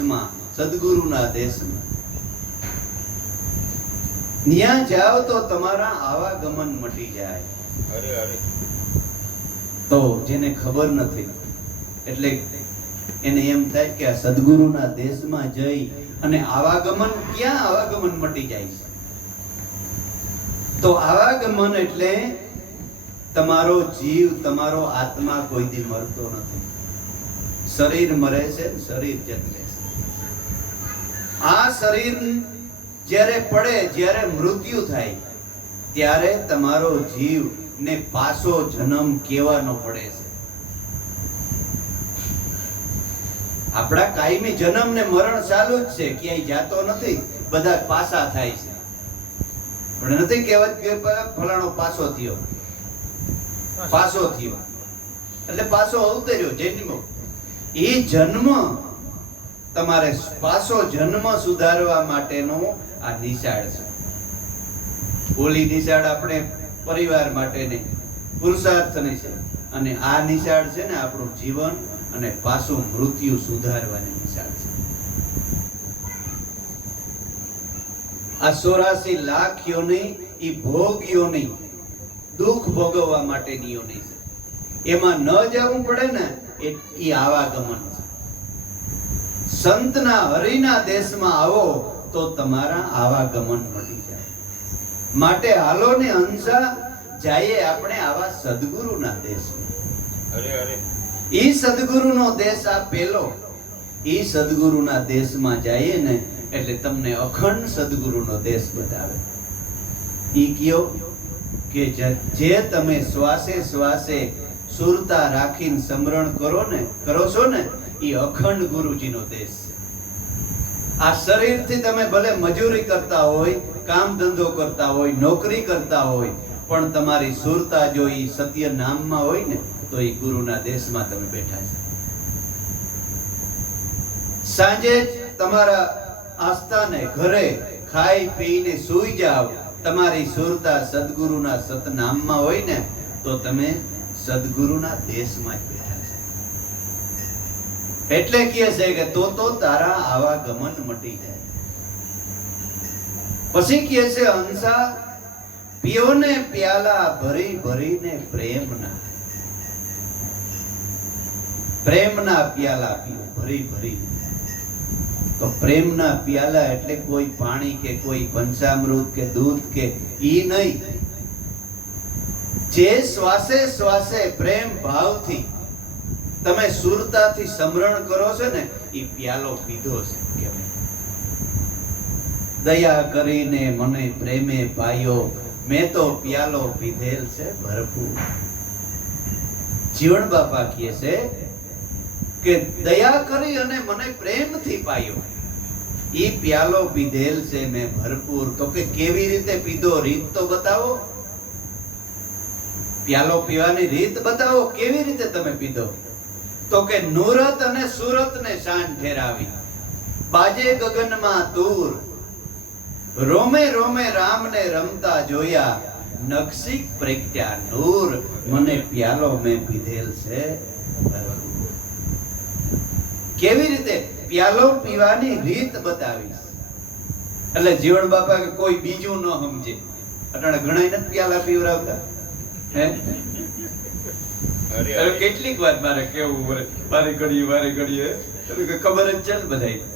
દેશમાં, સદગુરુના દેશમાં. ત્યાં જાઓ તો તમારા આવાગમન મટી જાય. અરે અરે તો જેને ખબર નથી એટલે એને એમ થાય કે આ સદગુરુના દેશમાં જઈ અને આવાગમન, ક્યાં આવાગમન મટી જાય છે? તો આવાગમન એટલે તમારો જીવ, તમારો આત્મા કોઈ દી મરતો નથી. શરીર મરે છે, શરીર જન્મે છે. આ શરીર જ્યારે પડે, જ્યારે મૃત્યુ થાય, ત્યારે તમારો જીવ ને પાછો જન્મ કેવાનો પડે છે. આપણા કાયમી જન્મ ને મરણ ચાલુ જ છે, ક્યાંય જાતો નથી, બધા પાછા થાય છે. પણ નથી કહેવત કે ફલાણો પાછો થયો, પાછો થયો એટલે પાછો અવતર્યો, જન્મો. એ જન્મ, તમારે પાછો જન્મ સુધારવા માટેનો આ નિશાળ છે. ઓલી નિશાળ આપણે પરિવાર માટેની પુરુષાર્થની છે, અને આ નિશાળ છે ને આપણું જીવન અને પાછું મૃત્યુ સુધારવાની નિશાળ છે. આ 84 લાખ યોની, ઈ ભોગ યોની, દુઃખ ભોગવવા માટેની યોની છે. એમાં ન જવું પડે ને, એ આવાગમન છે. સંતના હરિના દેશમાં આવો તો તમારા આવાગમન મટી જાય. માટે હાલો ને હંસા, જઈએ આપણે આવા સદગુરુના દેશમાં. અરે અરે ઈ સદગુરુનો દેશ આ પેલો. ઈ સદગુરુના દેશમાં જઈએ ને એટલે તમને અખંડ સદગુરુનો દેશ બતાવે. ઈ કયો કે જે તમે શ્વાસે શ્વાસે સુરતા રાખીને સ્મરણ કરો છો ને, ઈ અખંડ ગુરુજીનો દેશ છે. આ શરીરથી તમે ભલે મજૂરી કરતા હોય, કામ ધંધો કરતા હોય, નોકરી કરતા હોય, પણ તમારી સુરતા જો ઈ સત્ય નામમાં હોય ને, તો ઈ ગુરુના દેશમાં તમે બેઠા છે. સાંજે તમારા આસ્થાને ઘરે ખાઈ પીને સૂઈ જાવ, તમારી સુરતા સદગુરુના સતનામમાં હોય ને, તો તમે સદગુરુના દેશમાં જ બેઠા છે. એટલે કહે છે કે તો તારા આવાગમન મટી જાય. પછી કહે છે હંસા, પીઓ ને પ્યાલા ભરી ભરીને પ્રેમના પ્યાલા પીઓ ભરી ભરી. તો પ્રેમના પ્યાલા એટલે કોઈ પાણી કે કોઈ પંચામૃત કે દૂધ કે ઈ નહીં. જે શ્વાસે શ્વાસે પ્રેમ ભાવથી તમે સુરતાથી સ્મરણ કરો છો ને, ઈ પ્યાલો પીધો છે. દયા કરીને મને પ્રેમે પાયો, મેં તો પ્યાલો પીધેલ છે ભરપૂર. જીવણ બાપા કહે છે કે દયા કરી અને મને પ્રેમથી પાયો, ઈ પ્યાલો પીધેલ છે મેં ભરપૂર. તો કે કેવી રીતે પીધો, રીત તો બતાવો. પ્યાલો પીવાની રીત બતાવો, કેવી રીતે તમે પીધો? તો કે નુરત અને સુરત ને શાન ઠેરાવી, બાજે ગગનમાં તૂર, રોમે રોમે રામ ને રમતા જોયા, નક્ષિક પ્રગટ્યા નૂર, મને પ્યાલો મેં પીધેલ છે. કેવી રીતે પ્યાલો પીવાની રીત બતાવી. એટલે જીવણ બાપા કે કોઈ બીજું ન સમજે. અટાણે ઘણા નથી પ્યાલા પીવરાવતા. હે અરે કેટલીક વાર મારે કેવું પડે, વારે ઘડીએ ખબર જ છે ને બધાય.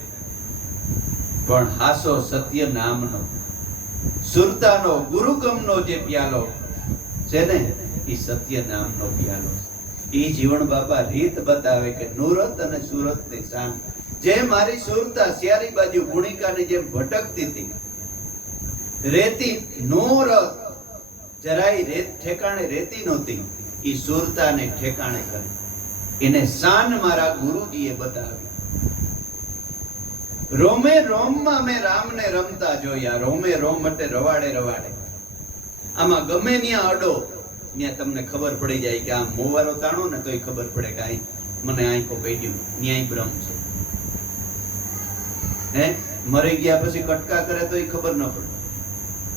પણ હાસો સત્ય નામનો સુરતાનો ગુરુગમનો જે પ્યાલો છે ને, એ સત્ય નામનો પ્યાલો છે. ઈ જીવણ બાપા રીત બતાવે કે નુરત અને સુરત ની શાન. જે મારી સુરતા શિયારી બાજુ ગુણિકાની જેમ ભટકતી હતી, રેતી નુરત, જરાય રેત ઠેકાણે રેતી નહોતી, ઈ સુરતાને ઠેકાણે કરી. એને શાન મારા ગુરુજીએ બતાવી. રોમે રોમમાં મેં રામને રમતા જોયા. રોમે રોમ એટલે રવાડે રવાડે. આમાં ગમે ત્યાં અડો, ત્યાં તમને ખબર પડી જાય કે આ મોવારો તાણો ને તોય ખબર પડે કે આ મને આંખો પૈડ્યું, ન્યાય બ્રહ્મ છે. હે મરી ગયા પછી કટકા કરે તો એ ખબર ન પડે.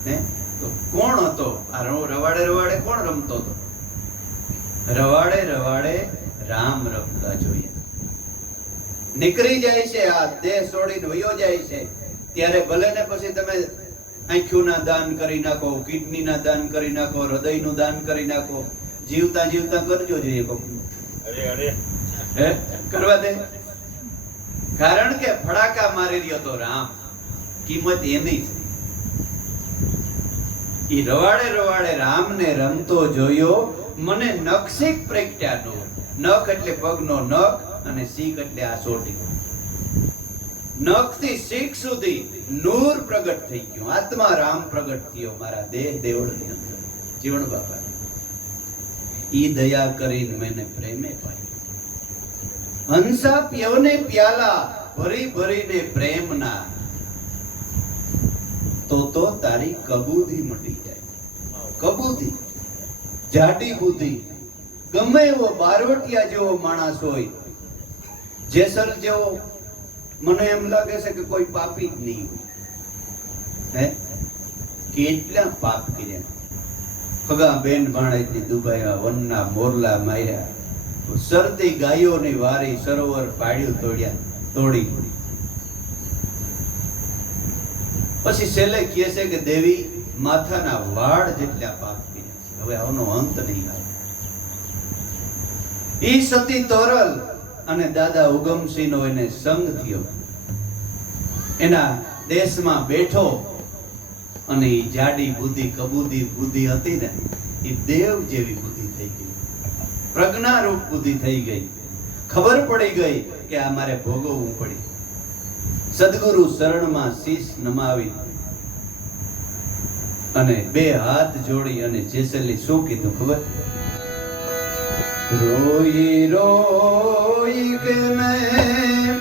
હે તો કોણ હતો આ રવાડે રવાડે? કોણ રમતો હતો? રવાડે રવાડે રામ રમતા જોયા. નીકળી જાય છે, આ દેહ છોડીને વયો જાય છે, ત્યારે ભલે ને પછી તમે આંખોના દાન કરી નાખો, કિડનીના દાન કરી નાખો, હૃદયનું દાન કરી નાખો, જીવતા જીવતા કરજો જોઈએ હે કરવા દે. કારણ કે ફડાકા મારી રહ્યો તો રામ, કિંમત એની છે. ઈ રવાડે રવાડે રામને રમતો જોયો, મને નખશીક પ્રગટ્યાનો. નખ એટલે પગનો નખ અને શીખ એટલે આ ચોટી. નખ થી શીખ સુધી નૂર પ્રગટ થઈ ગયું, આત્મા રામ પ્રગટ થયો મારા દેહ દેવળની અંદર. જીવણ બાપા ઈ દયા કરીને મેને પ્રેમે પાઈ. હંસા પ્યવને પ્યાલા ભરી ભરીને પ્રેમના, તો તારી કબૂધી મટી જાય. કબૂધી, જાડી બુદ્ધિ, ગમે એવો બારવટિયા જેવો માણસ હોય, જેસલ જેવો, મને એમ લાગે છે કે કોઈ પાપી જ નહીં હોય. હે કેટલા પાપ કર્યા. હગા બેન ભાણેજની દુભાયા, વનના મોરલા માર્યા, સરતી ગાયોની વારી સરોવર પાડ્યું તોડી. પછી છેલ્લે કહે છે કે દેવી માથાના વાળ જેટલા પાપ કર્યા છે, હવે આનો અંત નહીં આવે. ઈ સતી તોરલ અને દાદા ઉગમસિંહ નો એને સંગ થયો, એના દેશમાં બેઠો, અને ઈ જાડી બુદ્ધિ, કબૂદી બુદ્ધિ હતી ને, ઈ દેવ જેવી બુદ્ધિ થઈ ગઈ, પ્રજ્ઞારૂપ બુદ્ધિ થઈ ગઈ. ખબર પડી ગઈ કે આ મારે ભોગવવું પડી. સદગુરુ શરણમાં શીશ નમાવી અને બે હાથ જોડી અને જેસલી શું કીધું ખબર? રોઈ રોઈ કે મેં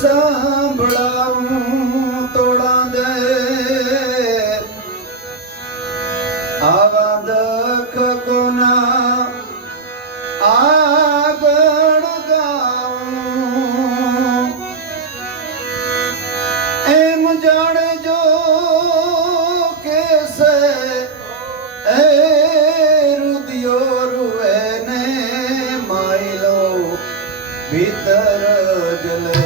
સાંભળાવું તોડા દે, આવા દખ કોના આગળ ગાઉં, એમ જાણજો કે સે એ રુદિયો રૂએ ને માયલો ભીતર જલે.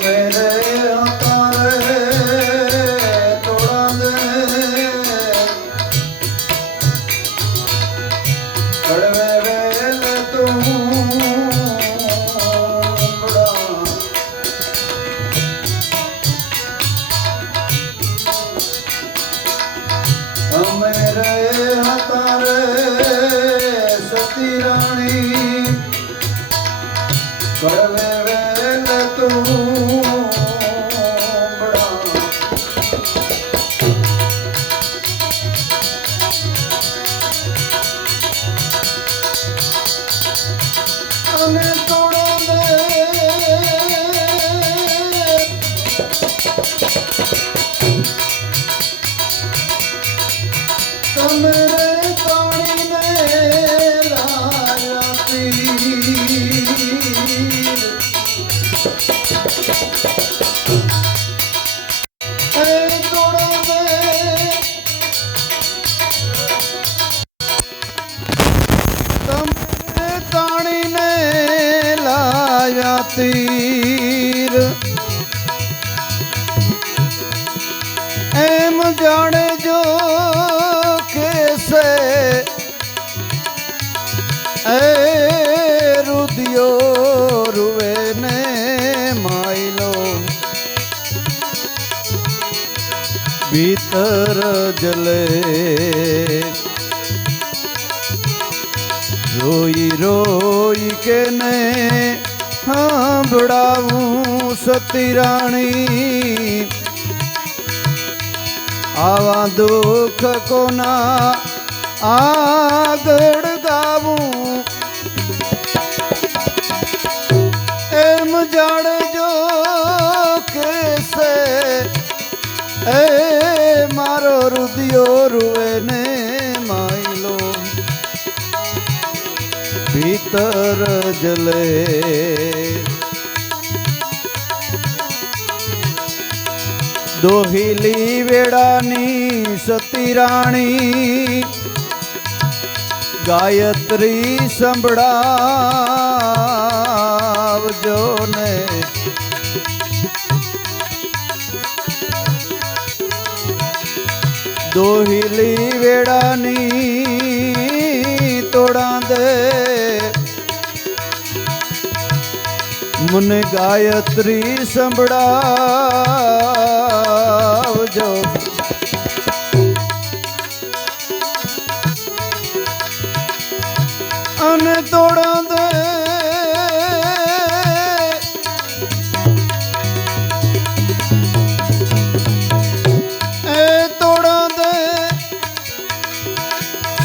મેરે તારે તોડા દે, કડવે વેલ તું મેરે તારે સતી રાણી, કડવે વેલ તું તીર, એમ જાણે જો કેસે એ રુદિયો રૂવે ને માયલો ભીતર જલે. રોઈ રોઈ કે ને સાંભળાવું સતી રાણી, આવા દુઃખ કોના આગળ ગાવું, એમ જાણજો કે સે એ મારો રુદિયો રૂએ ને માયલો ભીતર જલે. દોહિલી વેળાની સતી રાણી ગાયત્રી સંભળાવજો ને દોહિલી વેળાની તોડા દે મને ગાયત્રી સંભળાવજો અને તોડા દે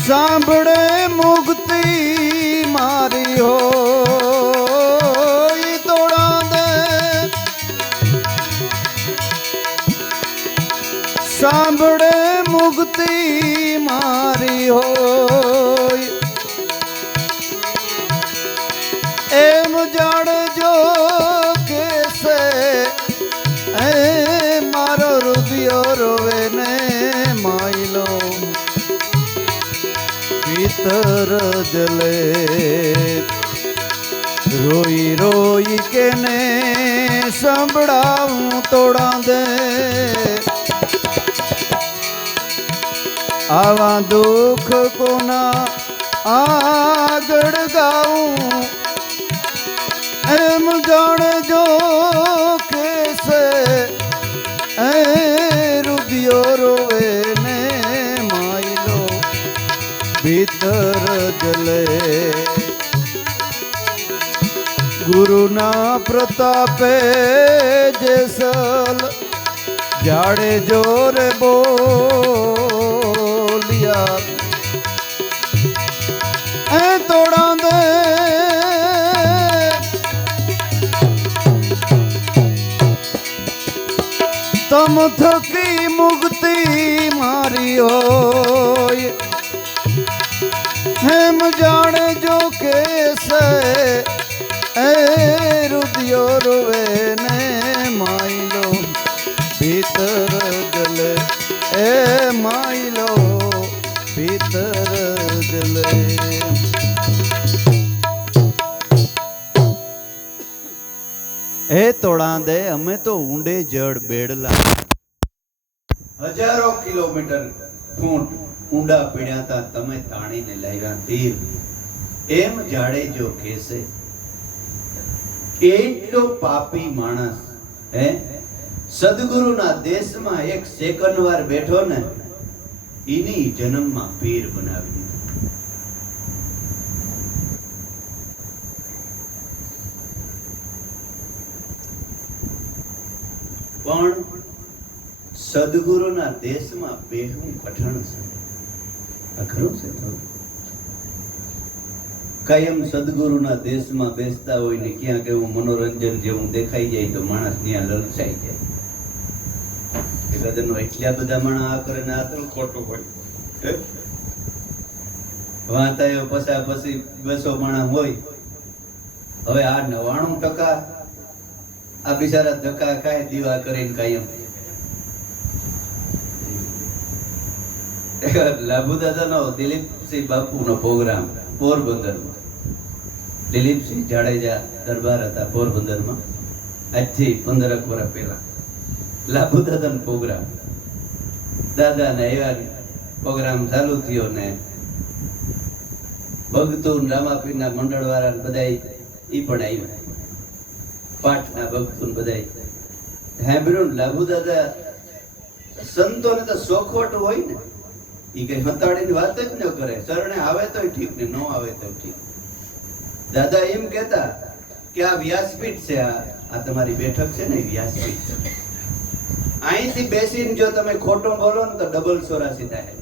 સાંભળે મુક્તિ મારી હો તોડા દે સાંભળે મુક્તિ મારી હો એમ જાણજો કેસે એ મારો રુદિયો રોવે ને માયલો ભીતર જલે રોઈ રોઈ કે ને સંભળાવું તોડા દે આવા દુઃખ કોના આગળ ગાઉં એમ જાણજો કેસે એ રુદિયો રોવે ને માયલો ભીતર જલે ગુરુના પ્રતાપે જેસલ જાડે જોરે બોલિયા એ તોડા દે તમ થકી મુક્તિ મારી હોય હેમ જાણજો કેસે એ રુદિયો રોવે ને માયલો ભીતર જલે એ માયલો ભીતર જલે એ તોડા દે અમે તો ઊંડે જળ બેડલા હજારો કિલોમીટર ફૂટ ઊંડા પીડ્યા હતા તમે તાણીને લાવ્યા તીર એમ જાડેજો કેસે એટલો પાપી માણસ હે સદગુરુના દેશમાં એક સેકન્ડ વાર બેઠો ને એની જન્મમાં પીર બનાવી દીધો પણ સદગુરુના દેશમાં બેહવું કઠણ છે અઘરું છે કાયમ સદગુરુના દેશમાં બેસતા હોય ને ક્યાંક એવું મનોરંજન જેવું દેખાઈ જાય તો માણસ ત્યાં લલચાઈ જાય એકાદનો એટલા બધા માણસ આ કરે ને આ તો ખોટું હોય વાંતાયો પસા પછી 200 માણસ હોય હવે આ 99% આ બિચારા ધક્કા ખાય દીવા કરીને કાયમ લાભુ દાદાનો દિલીપસિંહ બાપુનો પ્રોગ્રામ પોરબંદરમાં દિલીપસિંહ જાડેજા દરબાર હતા પોરબંદરમાં આજથી 15 વર્ષ પહેલા લાભુ દાદાનો પ્રોગ્રામ દાદાને આવ્યા પ્રોગ્રામ ચાલુ થયો ને ભક્તો રામાપીરના મંડળ વાળા બધા ઈ પણ આવ્યા પાઠના ભક્તો બધા સાંભળ્યું લાભુ દાદા સંતોને તો સોખવટ હોય ને ઈ કઈ હતાડીની વાત જ ન કરે શરણે આવે તો ઠીક ને ન આવે તો ઠીક દાદા એમ કહેતા કે આ વ્યાસપીઠ છે આ તમારી બેઠક છે ને વ્યાસપીઠ છે અહીંથી બેસીને જો તમે ખોટું બોલો ને તો ડબલ 84 થાય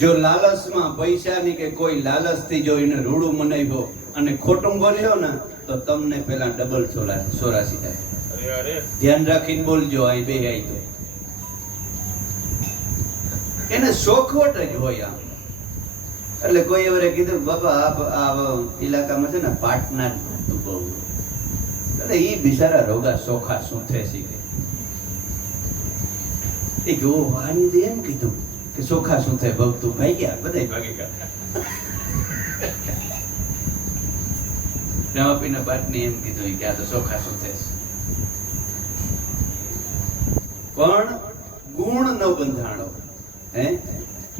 જો લાલચમાં પૈસાની કે કોઈ લાલચથી જો એને રૂડું મનાવ્યો અને ખોટું બોલ્યો ને તો તમને પેલા ડબલ 84 થાય ધ્યાન રાખીને બોલજો અહીં બે આઈ તો એને શોખવટ જ હોય આમ એટલે કોઈ એવરે કીધું બાપા આ ઇલાકામાં છે ને પાટના બહુ એટલે ઈ બિચારા રોગા સોખા સૂથે શીખે એ જો વાની દે એમ કીધું કે સોખા શું થાય ભક્તું ભાઈ ગયા બધા ભાગી ગયા. રામાપીના બાટને એમ કીધું કે આ તો સોખા શું થાય. પણ ગુણ ન બંધાણો હે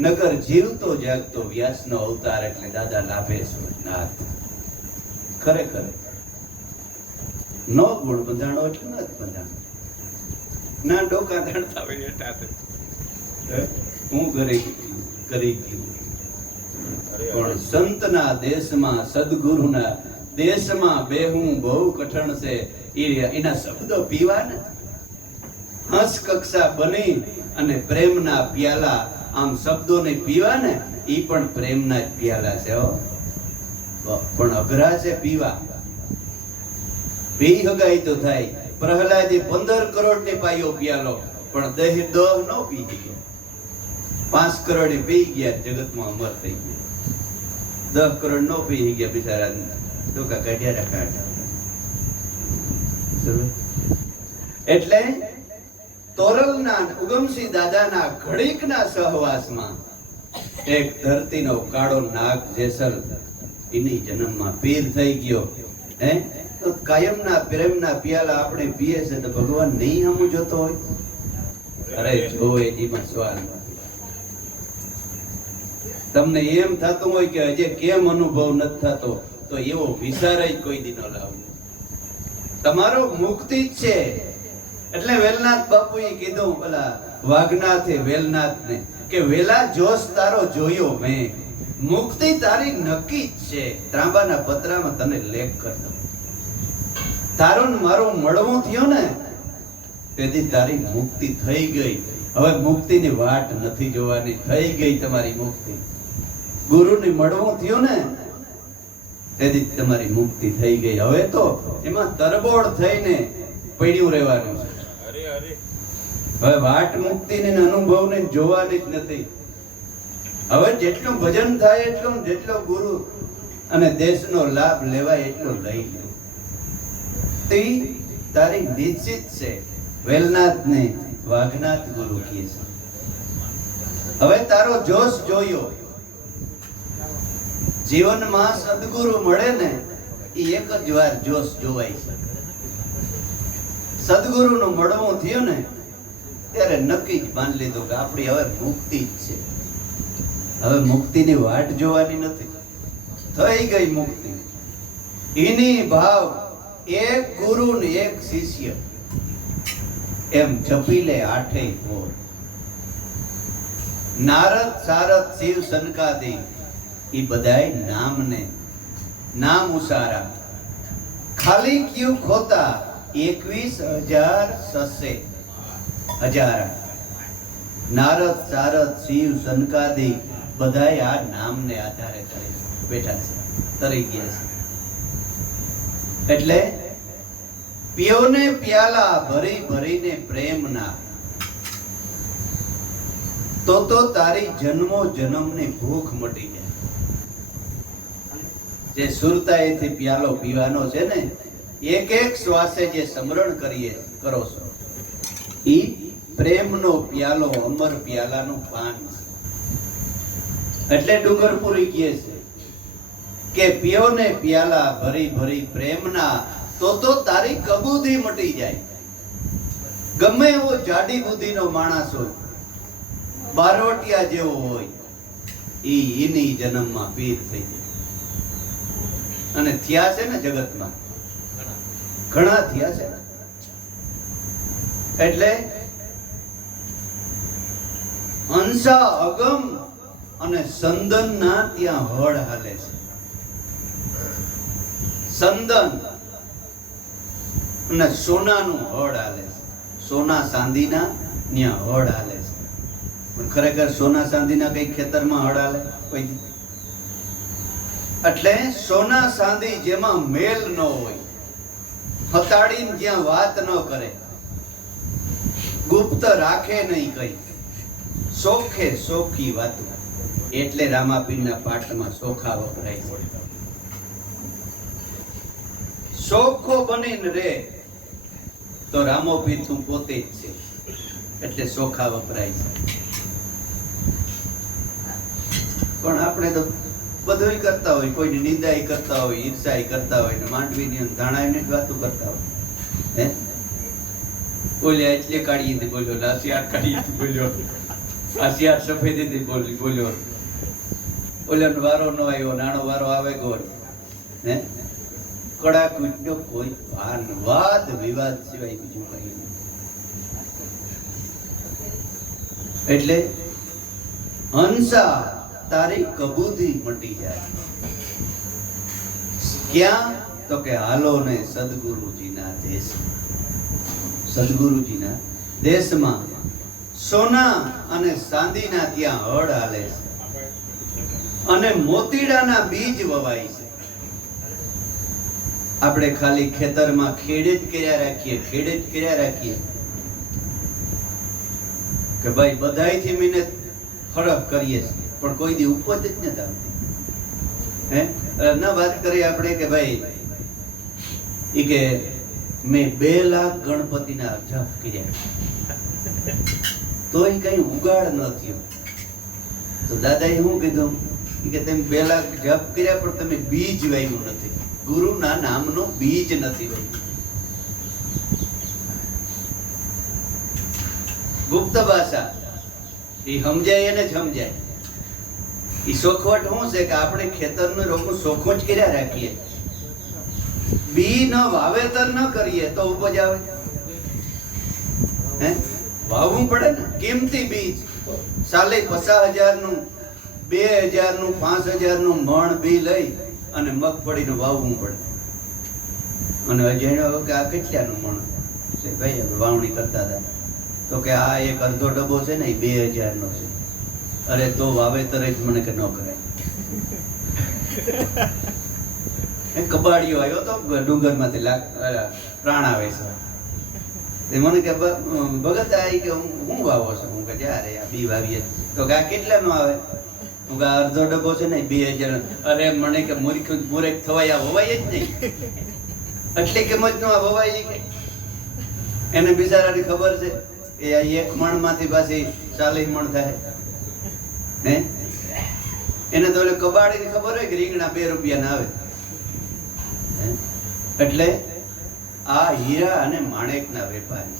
નગર જીવતો જાગતો વ્યાસનો અવતાર એટલે દાદા લાભેશ્વર નાથ. ખરેખર ન ગુણ બંધાણો એટલે ન જ બંધાણો. ના ડોકા ધણતા હોય એટા હું કરી ગયું. પણ સંતના દેશમાં સદગુરુના દેશમાં બેહું બહુ કઠણ છે. એના શબ્દો પીવા ને હંસ કક્ષા બની અને પ્રેમના પ્યાલા આમ શબ્દોને પીવા ને ઈ પણ પ્રેમના જ પ્યાલા છે હો. પણ અઘરા છે પીવા. પી હગાઈ તો થાય. પ્રહલાદે 15 કરોડ ને પાયો પ્યાલો પણ દહ ન પી ગયો. 5 કરોડ પી ગયા જગતમાં અમર થઈ ગયા. 10 કરોડ નો પી ગયા બિચારા ડોકા કાઢ્યા રાખા. એટલે તોરલના ઉગમસિંહ દાદાના ઘડીકના સહવાસમાં એક ધરતીનો કાળો નાગ જેસલ એની જન્મમાં પીર થઈ ગયો. હે તો કાયમના પ્રેમના પ્યાલા આપણે પીએ છે તો ભગવાન નહીં હમું જોતો હોય. અરે જોવે એમાં સવાલ નથી. તમને એમ થતું હોય કે હજે કેમ અનુભવ નથી થતો તો એવો વિચાર જ કોઈ દી ન લાવો. તમારો મુક્તિ જ છે. એટલે વેલનાથ બાપુએ કીધું પેલા વાઘનાથે વેલનાથને કે વેલા જોશ તારો જોયો મેં, મુક્તિ તારી નક્કી જ છે. ત્રાંબાના પતરામાં તને લેખ કર દઉં. તારો ને મારો મળવું થયો ને તેથી તારી મુક્તિ થઈ ગઈ. હવે મુક્તિની વાટ નથી જોવાની. થઈ ગઈ તમારી મુક્તિ. ગુરુને મળવું થયું ને તેથી તમારી મુક્તિ થઈ ગઈ. હવે તો એમાં તરબોળ થઈને પડ્યું રહેવાનું છે. હવે વાટ મુક્તિને અનુભવને જોવાની જ નથી. હવે જેટલું ભજન થાય એટલું, જેટલો ગુરુ અને દેશનો લાભ લેવાય એટલો લઈ લે. તે તારી નિશ્ચિત છે. વેલનાથને વાઘનાથ ગુરુ કહે છે. હવે તારો જોશ જોયો. જીવનમાં સદગુરુ મળે ને એ એક જ વાર જોશ જોવાય છે. સદગુરુનું મળવું થયું ને ત્યારે નક્કી જ માની લીધું કે આપણી હવે મુક્તિ જ છે. હવે મુક્તિની વાટ જોવાની નથી. થઈ ગઈ મુક્તિ. એની ભાવ એક ગુરુ ને એક શિષ્ય એમ જપી લે 8 કોર. નારદ સારદ શિવ સનકાદી એ બધાય નામને નામ ઉસારા. ખાલી ક્યુ ખોતા 21,000 સસે હજારા. નારદ સારદ શિવ સનકાદી બધાય આ નામને આધારે કરે બેઠા છે, તરી ગયા છે. એટલે પીઓને પ્યાલા ભરી ભરીને પ્રેમના તો તારી જન્મો જન્મની ભૂખ મટી જાય. જે સુરતાએથી પ્યાલો પીવાનો છે ને, એક એક શ્વાસે જે સમરણ કરો છો ઈ પ્રેમનો પ્યાલો, અમર પ્યાલાનું પાન છે. એટલે ડુંગરપુરી કહે છે કે પીઓ ને પ્યાલા ભરી ભરી પ્રેમના તો તારી કબૂદી મટી જાય. ગમે એવો જાડી બુદ્ધિનો માણસ હોય, બારોટિયા જેવો હોય, એની જન્મમાં પીર થઈ જાય. અને થયા છે ને જગતમાં ઘણા થયા છે. એટલે અંશા અગમ અને સંદન ના ત્યાં હળ હાલે છે. સંદન અને સોનાનું હળ હાલે છે. સોના ચાંદીના ત્યાં હળ હાલે છે. પણ ખરેખર સોના ચાંદીના કઈ ખેતરમાં હળ હાલે કોઈ? એટલે સોના ચાંદી જેમાં મેલ ન હોય, હતાડીને જ્યાં વાત ન કરે, ગુપ્ત રાખે નહીં કઈ, સોખે સોખી વાતો. એટલે રામાપીરના પાઠમાં સોખા વપરાય છે. સોખો બનીને રે તો રામોપીર તું પોતે જ છે. એટલે ચોખા વપરાય છે. પણ આપણે તો બધું કરતા હોય, કોઈની નિંદાઈ કરતા હોય, ઈર્ષાઈ કરતા હોય, ને માંડવીની ધાણાની જ વાતો કરતા હોય. હે બોલ્યા એટલે કાઢી બોલ્યો, લાસિયાર કાઢી બોલ્યો, આસિયાર સફેદી બોલ્યો, ઓલ્યાનો વારો ન આવ્યો, નાનો વારો આવે ગોળ. હે કડાકૂટનો કોઈ વાદ વિવાદ સિવાય બીજું કઈ નહીં. એટલે હંસા તારી કબૂધી મટી જાય. ક્યાં? તો કે હાલો ને સદગુરુજીના દેશ. સદગુરુજીના દેશમાં સોના અને ચાંદીના ત્યાં હળ હાલે છે અને મોતીડાના બીજ વવાય છે. આપણે ખાલી ખેતરમાં ખેડે જ કર્યા રાખીએ કે ભાઈ બધાયથી મહેનત ફરક કરીએ પણ કોઈ દી ઉપજ જ નથી આવતી. હે ન વાત કરીએ આપણે કે ભાઈ ઈ કે મેં 2 લાખ ગણપતિના જપ કર્યા તોય કઈ ઉગાડ ન થયો. તો દાદાએ શું કીધું કે તમે 2 લાખ જપ કર્યા પણ તમે બીજ વાવ્યું નથી, ગુરુના નામનો બીજ નથી વાવ્યું. ગુપ્ત ભાષા એ સમજાય એને જ સમજાય. એ સોખવટ શું છે કે આપણે ખેતરનું રોકું સોખું જ કર્યા રાખીએ, બી ન વાવેતર ન કરીએ તો ઉપજ આવે. હે વાવવું પડે ને. કિંમતી બીજ સાલે 50,000 નું 2,000 નું 5,000 નું મણ બી લઈ અને મગફળીનું વાવવું પડે. અને જાણ્યો કે આ કેટલાનું મણ છે ભાઈ વાવણી કરતા હતા તો કે આ એક અડધો ડબ્બો છે ને એ 2,000 નો છે. અરે તો વાવેતર જ મને કે ન કરાય. કબાડીઓ આવ્યો તો ડુંગરમાંથી પ્રાણ આવે છે. તે મને કે ભગત આવી કે હું વાવો છો? હું કે અરે આ બી વાવીએ. તો કે આ કેટલાનો આવે? હું કે અડધો ડબ્બો છે ને 2,000. અરે મને કે મૂર્ખ થવાય આ વવાય જ નહીં. એટલી કિંમત નું આ વવાય કે એને બિચારાની ખબર છે એ આ 1 મણ માંથી પાછી 40 મણ થાય. હે એને તો કબાડીની ખબર હોય કે રીંગણા 2 રૂપિયા ના આવે. એટલે આ હીરા અને માણેકના વેપારી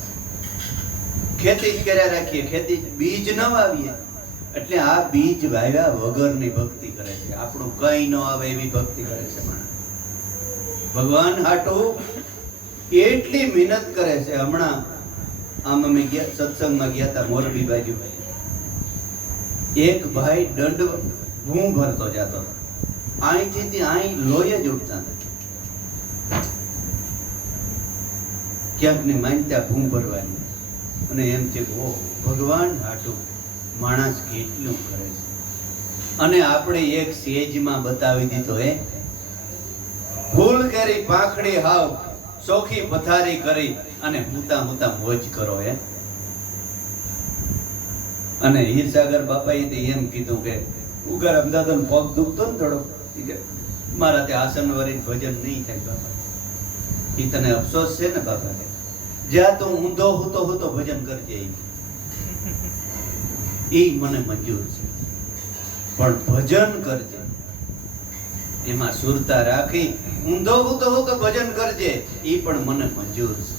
ખેતી જ કર્યા રાખીએ, ખેતી બીજ ન વાવીએ એટલે આ બીજ વાવ્યા વગરની ભક્તિ કરે છે. આપણું કઈ ન આવે એવી ભક્તિ કરે છે માણસ. ભગવાન હાટું એટલી મહેનત કરે છે. હમણાં આમ અમે ગયા સત્સંગમાં ગયા હતા મોરબી બાજુ, એક ભાઈ દંડ ભૂ ભરતો જતો, અહીંથી અહીં લોહી જ ઉઠતા હતા. ક્યાંક ની માનતા ભૂ ભરવાની અને એમ છે ભગવાન હાટું માણસ કેટલું કરે છે. અને આપણે એક સેજમાં બતાવી દીધો હે ફૂલ કરી પાંખડી હાવ ચોખી પથારી કરી અને હુતા મોજ કરો હે. અને હીરસાગર બાપાએ એમ કીધું કે ઉગર અમદાવાદ પગ દુખતો ને થોડો કે મારા તે આસન વરી ભજન નહીં થાય બાપા. એ તને અફસોસ છે ને બાપા, જ્યાં તું ઊંધો હુતો ભજન કરજે એ મને મંજૂર છે, પણ ભજન કરજે એમાં સુરતા રાખી ઊંધો હુતો ભજન કરજે એ પણ મને મંજૂર છે.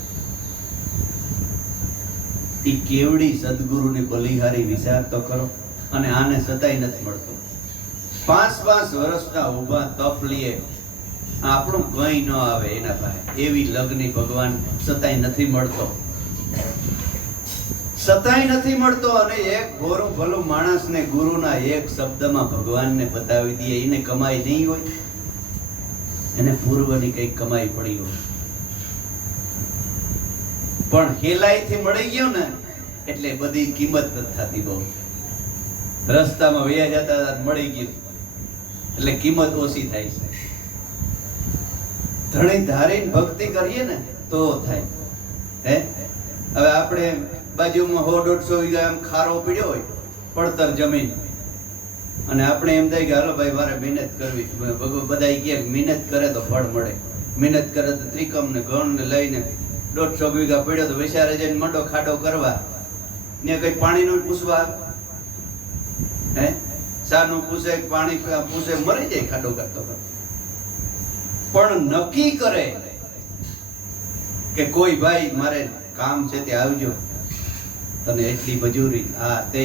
એ કેવડી સદગુરુની બલિહારી વિચાર તો કરો. અને આને સતાય નથી મળતો. 5 વર્ષના ઊભા તપ લીએ આપણું કઈ ન આવે એના પાસે એવી લગ્ની ભગવાન સતાય નથી મળતો. અને એક ગોરું ભલું માણસને ગુરુના એક શબ્દમાં ભગવાનને બતાવી દે એને કમાઈ નહીં હોય, એને પૂર્વની કઈ કમાઈ પડી હોય. પણ હેલાઈથી મળી ગયો ને એટલે બધી કિંમત નથી થતી. બહુ રસ્તામાં વયા જતા મળી ગયું એટલે કિંમત ઓછી થાય છે. ધણી ધારીને ભક્તિ કરીએ ને તો થાય. હે હવે આપણે બાજુમાં 100-150 વીઘા એમ ખારો પીડ્યો હોય પડતર જમીન અને આપણે એમ થાય કે હાલો ભાઈ મારે મહેનત કરવી. બધા કે મહેનત કરે તો ફળ મળે, મહેનત કરે તો ત્રિકમ ને ગણ ને લઈને 150 વીઘા પડ્યો તો વિચારે જઈને મંડો ખાડો કરવા ને કઈ પાણીનું પૂછવા હે સાનું પૂછે પાણી પૂછે મરી જાય ખાડો કરતો પણ નક્કી કરે કે કોઈ ભાઈ મારે કામ છે તે આવજો, તને એટલી મજૂરી આ તે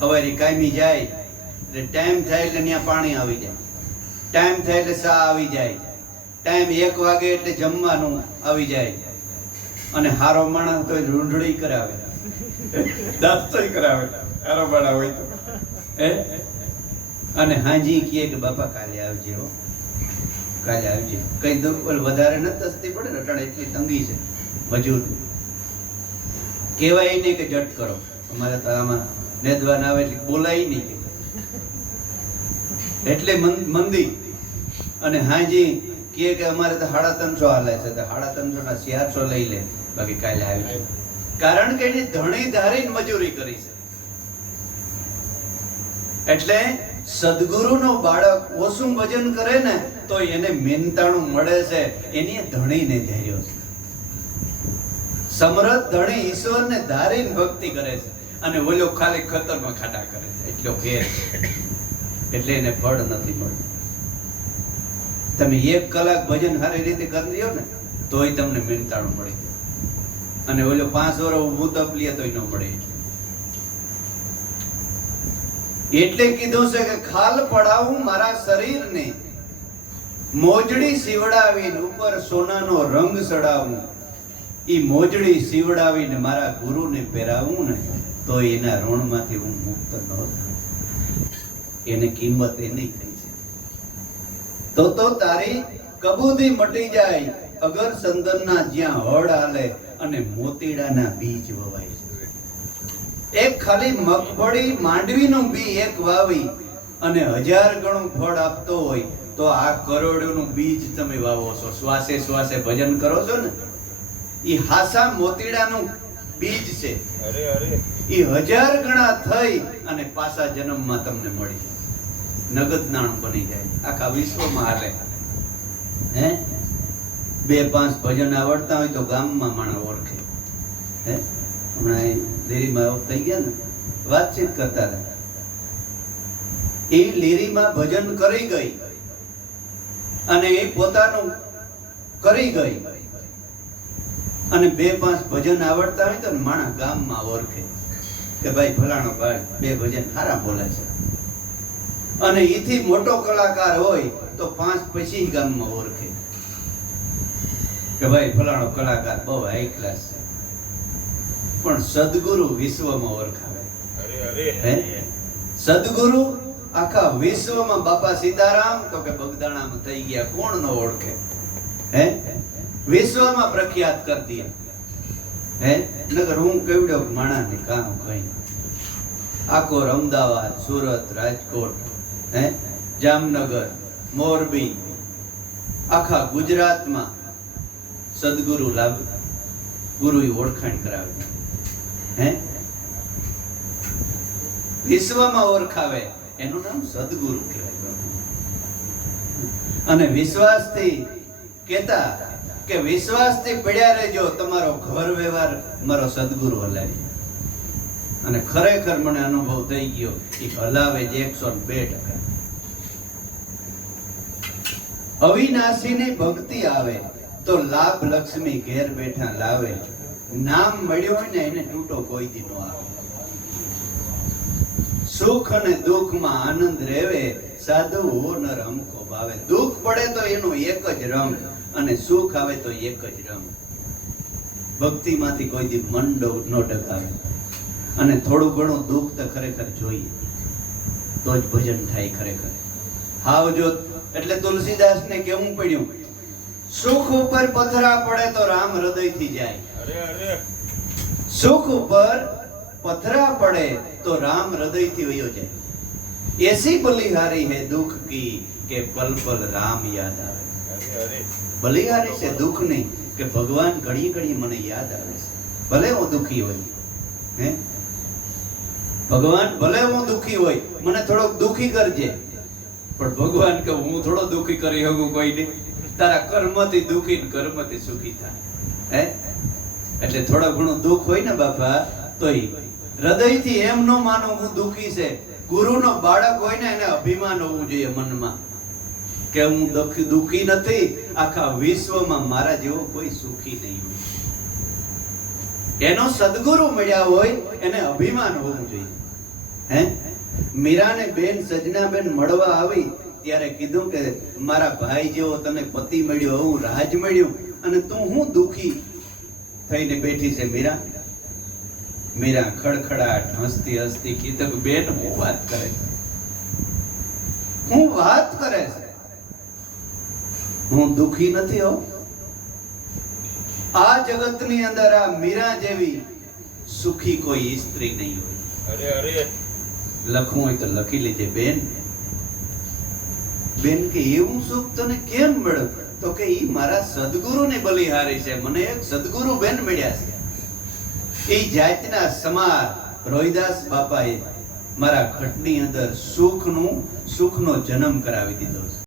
હવારી કાયમી જાય એટલે ટાઈમ થાય એટલે ત્યાં પાણી આવી જાય, ટાઈમ થાય એટલે ચા આવી જાય, ટાઈમ 1 વાગે એટલે જમવાનું આવી જાય, અને હારો માણસ તો રૂંઢળી કરાવે, દાંતોય કરાવે હારો માણસ હોય તો અને હાજી કહે કે બાપા કાલે આવજે હો, કાલે આવજે. કઈ વધારે નથી તસ્તી પડે ને અટાણે એટલી તંગી છે મજૂર કહેવાય નહીં કે જટ કરો, અમારે તો આમાં નેદવાન આવે એટલે બોલાય નહીં એટલે મંદી. અને હાજી કહે કે અમારે તો 350 હાલે છે, તો 350 ના 400 લઈ લે, બાકી કાલે આવી છે. કારણ કે એની ધણી ધારીને મજૂરી કરી છે. એટલે સદગુરુનો બાળક ઓછું ભજન કરે ને તો એને મહેનતાણું મળે છે, એની ધણીને ધૈર્ય છે. સમરથ ધણી ઈશ્વરને ધારીને ભક્તિ કરે છે, અને ઓલો ખાલી ખતરમાં ખાડા કરે છે, એટલો ફેર છે. એટલે એને ફળ નથી મળતું. તમે 1 કલાક ભજન સારી રીતે કરી લ્યો ને તોય તમને મહેનતાણું મળી જાય, અને ઓલો 5 વર્ષ ઊભું તપ લે તોય ન મળે. એટલે કીધું છે કે ખાલ પડાવું મારા શરીરને, મોજડી સીવડાવીને ઉપર સોનાનો રંગ ચડાવું, ઈ મોજડી સીવડાવીને મારા ગુરુને પહેરાવું ને તો એના ઋણમાંથી હું મુક્ત ન થાઉં. એને કિંમત એ નહીં થઈ છે. તો તારી કબૂદી મટી જાય અગર સંદનના જ્યાં હળ હાલે અને મોતીડાના બીજ વવાય છે. એક ખાલી મગફળી માંડવીનું બી એક વાવી અને 1000 ગણું ફળ આપતો હોય તો આ કરોડોનું બીજ તમે વાવો છો, શ્વાસે શ્વાસે ભજન કરો છો ને, ઈ હાસા મોતીડાનું બીજ છે. ઈ 1000 ગણા થઈ અને પાછા જન્મમાં તમને મળી જાય, નગદ નાણું બની જાય, આખા વિશ્વમાં હાલે. હે 2-5 ભજન આવડતા હોય તો ગામમાં માણસ ઓળખે. હે હમણાં લેરીમાં થઈ ગયા ને વાતચીત કરતા હતા, એ લેરીમાં ભજન કરી ગઈ અને એ પોતાનું કરી ગઈ અને 2-5 ભજન આવડતા હોય તો માણસ ગામમાં ઓળખે કે ભાઈ ફલાણો ભાઈ 2 ભજન સારા બોલે છે. અને એથી મોટો કલાકાર હોય તો 5 પછી ગામમાં ઓળખે કે ભાઈ ફલાણો કલાકાર બહુ હાઈ ક્લાસ છે. પણ સદગુરુ વિશ્વમાં ઓળખાવે. સદગુરુ આખા વિશ્વમાં, બાપા સીતારામ તો કે બગદાણામાં થઈ ગયા, કોણ ન ઓળખે? હે વિશ્વમાં પ્રખ્યાત કરી દે. હે નગર હું કેવડો માણાને કામ કઈ આખો અમદાવાદ, સુરત, રાજકોટ, હે જામનગર, મોરબી, આખા ગુજરાતમાં સદગુરુ લાભ ગુરુએ ઓળખાણ કરાવી. હે વિશ્વમાં ઓળખાવે, એનું નામ સદગુરુ કહેવાય. અને વિશ્વાસથી કહેતા કે વિશ્વાસથી પડ્યા રહેજો, તમારો ઘર વ્યવહાર મારો સદગુરુ હલાવી. અને ખરેખર મને અનુભવ થઈ ગયો કે હલાવે જ 102%. અવિનાશીની ભક્તિ આવે તો લાભ લક્ષ્મી ઘેર બેઠા લાવે. નામ મળ્યો હોય ને એને તૂટો કોઈ દી નો આવે. સુખ અને દુઃખમાં આનંદ રહેવે, સાધુ હો નર હમકો ભાવે. દુઃખ પડે તો એનો એક જ રંગ, અને સુખ આવે તો એક જ રંગ. ભક્તિમાંથી કોઈ દી મન ન ડગાવે. અને થોડું ઘણું દુઃખ તો ખરેખર જોઈએ તો જ ભજન થાય ખરેખર. હાવ જો એટલે તુલસીદાસને કેવું પડ્યું, સુખ ઉપર પથરા પડે તો રામ હૃદયથી જાય. સુખ ઉપર પથરા પડે તો રામ હૃદયથી વયો જાય. એસી બલિહારી હે દુઃખ કી કે પલ પલ રામ યાદ આવે. બલિહારી છે દુઃખ નહીં કે ભગવાન ઘડી ઘડી મને યાદ આવે છે. ભલે હું દુઃખી હોય, હે ભગવાન ભલે હું દુઃખી હોય, મને થોડોક દુઃખી કરજે. પણ ભગવાન કે હું થોડો દુઃખી કરી શકું કોઈને? તારા કર્મથી દુઃખી ને કર્મથી સુખી થાય. હે એટલે થોડું ઘણું દુઃખ હોય ને બાપા તોય હૃદયથી એમ ન માનો હું દુખી છે. ગુરુનો બાળક હોય ને એને અભિમાન હોવું જોઈએ મનમાં કે હું દુખી નથી, આખા વિશ્વમાં મારા જેવો કોઈ સુખી નહીં હોય. એનો સદગુરુ મળ્યા હોય એને અભિમાન હોવું જોઈએ. હે મીરાને બેન સજનાબેન મળવા આવી ત્યારે કીધું કે મારા ભાઈ જેવો તને પતિ મળ્યો, હું રાજ મળ્યું, અને તું હું દુખી થઈને બેઠી છે મીરા. મીરા ખડખડાટ હસતી હસતી કીધું કે બેન હું વાત કરે છે, હું વાત કરે છે, હું દુખી નથી હો. આ જગતની અંદર આ મીરા જેવી સુખી કોઈ સ્ત્રી નહીં હોય. અરે અરે લખવું હોય તો લખી લેજે બેન. બેન કે એવું સુખ તને કેમ મળ્યું? તો કે ઈ મારા સદગુરુને બલિહારી છે, મને એક સદગુરુ બેન મળ્યા છે. એ જાતના સમાર રોહિદાસ બાપાએ મારા ઘટની અંદર સુખનો જન્મ કરાવી દીધો છે.